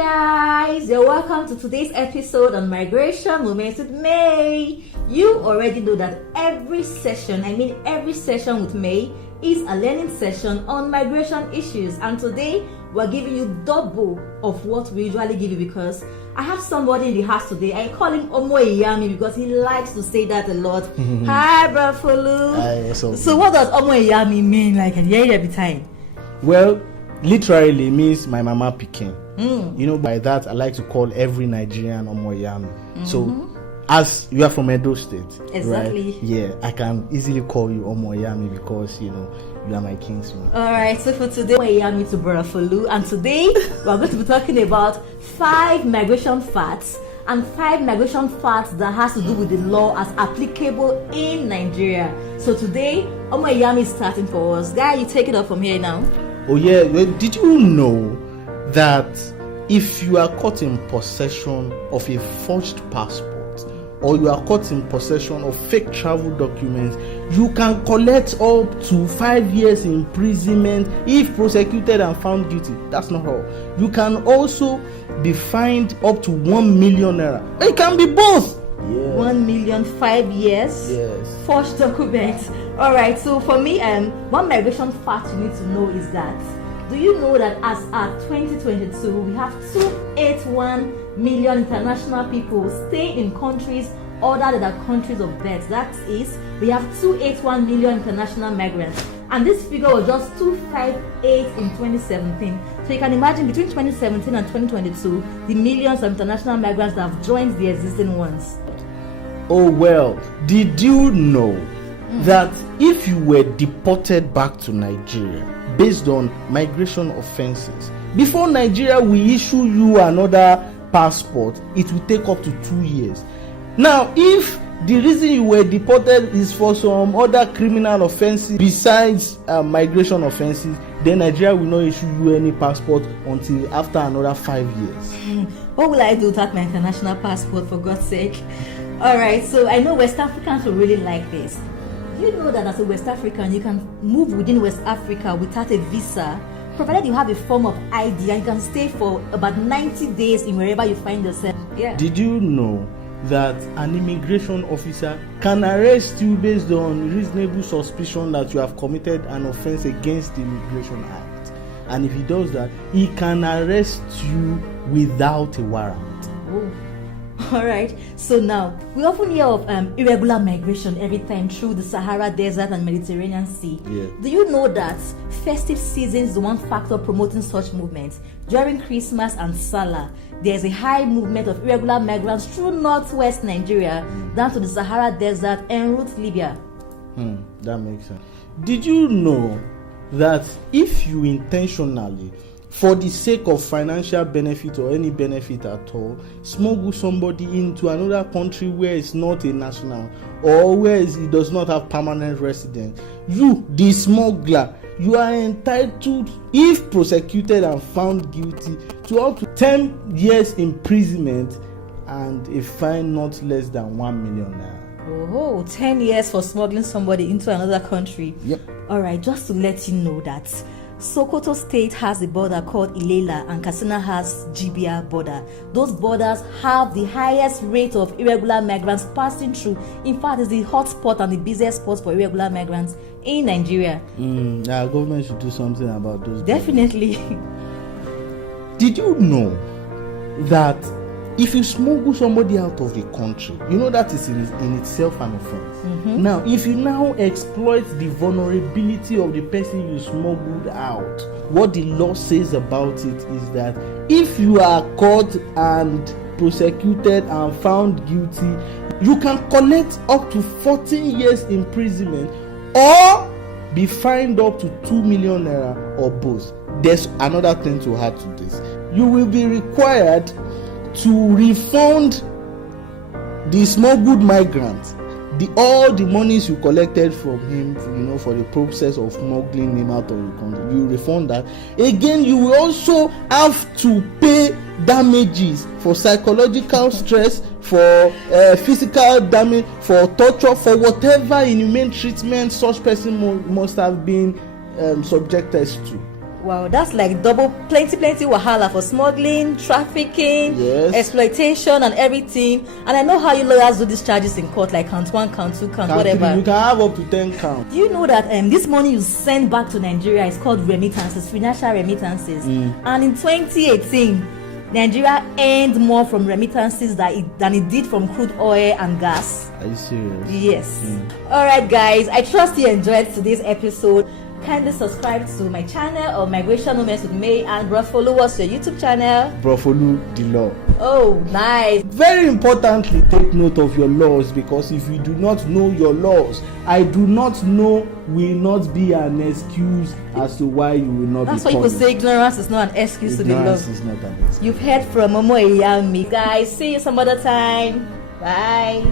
guys, you're welcome to today's episode on Migration Moments with May. You already know that every session with May is a learning session on migration issues, and today we're giving you double of what we usually give you because I have somebody in the house today. I call him Omo Iyami because he likes to say that a lot. Hi, Bro Fulu. Hi, so what does Omo Iyami mean? Like, I hear it every time. Well, literally it means my mama pikin. You know, by that I like to call every Nigerian Omo Iyami. So as you are from Edo State, exactly, right? Yeah, I can easily call you Omo Iyami because you know you are my kinsman. Alright, so for today, Omo Iyami to Brother Fulu, and today we're going to be talking about 5 migration facts and 5 migration facts that has to do with the law as applicable in Nigeria. So today, Omo Iyami is starting for us. Guy, you take it up from here now. Oh yeah, well, did you know that if you are caught in possession of a forged passport or you are caught in possession of fake travel documents, you can collect up to 5 years imprisonment if prosecuted and found guilty? That's not all. You can also be fined up to 1 million naira. It can be both. Yeah. 1 million, 5 years. Yes. Forged documents. All right. So for me, one migration fact you need to know is that, do you know that as at 2022, we have 281 million international people staying in countries other than the countries of birth? That is, we have 281 million international migrants. And this figure was just 258 in 2017. So you can imagine between 2017 and 2022, the millions of international migrants that have joined the existing ones. Oh well, did you know that if you were deported back to Nigeria based on migration offenses, before Nigeria will issue you another passport, it will take up to 2 years. Now, if the reason you were deported is for some other criminal offenses besides migration offenses, then Nigeria will not issue you any passport until after another 5 years. What will I do without my international passport, for God's sake? Alright, so I know West Africans will really like this. Do you know that as a West African, you can move within West Africa without a visa, provided you have a form of ID, and you can stay for about 90 days in wherever you find yourself? Yeah. Did you know that an immigration officer can arrest you based on reasonable suspicion that you have committed an offense against the Immigration Act? And if he does that, he can arrest you without a warrant. Oh. All right, so now we often hear of irregular migration every time through the Sahara Desert and Mediterranean Sea. Yeah. Do you know that festive season is the one factor promoting such movements? During Christmas and Salah, there's a high movement of irregular migrants through northwest Nigeria down to the Sahara Desert en route Libya. That makes sense. Did you know that if you intentionally, for the sake of financial benefit or any benefit at all, smuggle somebody into another country where it's not a national or where it does not have permanent residence, you, the smuggler, you are entitled, if prosecuted and found guilty, to up to 10 years imprisonment and a fine not less than 1 million naira. Oh, 10 years for smuggling somebody into another country. Yep. All right, just to let you know that Sokoto State has a border called Ilela and Katsina has Jibia border. Those borders have the highest rate of irregular migrants passing through. In fact, it's the hot spot and the busiest spot for irregular migrants in Nigeria. Our government should do something about those. Definitely. Did you know that if you smuggle somebody out of the country, you know that is in itself an offense? Now, if you now exploit the vulnerability of the person you smuggled out, what the law says about it is that if you are caught and prosecuted and found guilty, you can collect up to 14 years imprisonment or be fined up to 2 million naira or both. There's another thing to add to this. You will be required to refund the smuggled migrant all the monies you collected from him, for the process of smuggling him out of the country. You refund that. Again, you will also have to pay damages for psychological stress, for physical damage, for torture, for whatever inhumane treatment such person must have been subjected to. Wow, that's like double, plenty wahala for smuggling, trafficking, Yes. exploitation, and everything. And I know how you lawyers do these charges in court, like count 1, count 2, count whatever. You can have up to 10 counts. Do you know that this money you send back to Nigeria is called remittances, financial remittances? And in 2018, Nigeria earned more from remittances than it did from crude oil and gas. Are you serious? Yes. Alright guys, I trust you enjoyed today's episode. Kindly subscribe to my channel or Migration Moments with May, and bro, follow us your YouTube channel. Bro, follow the law. Oh, nice. Very importantly, take note of your laws, because if you do not know your laws, I do not know will not be an excuse as to why you will not That's be why punished. people say ignorance is not an excuse to the law. Ignorance is not an excuse. You've heard from Momo Eyami. Guys, see you some other time. Bye.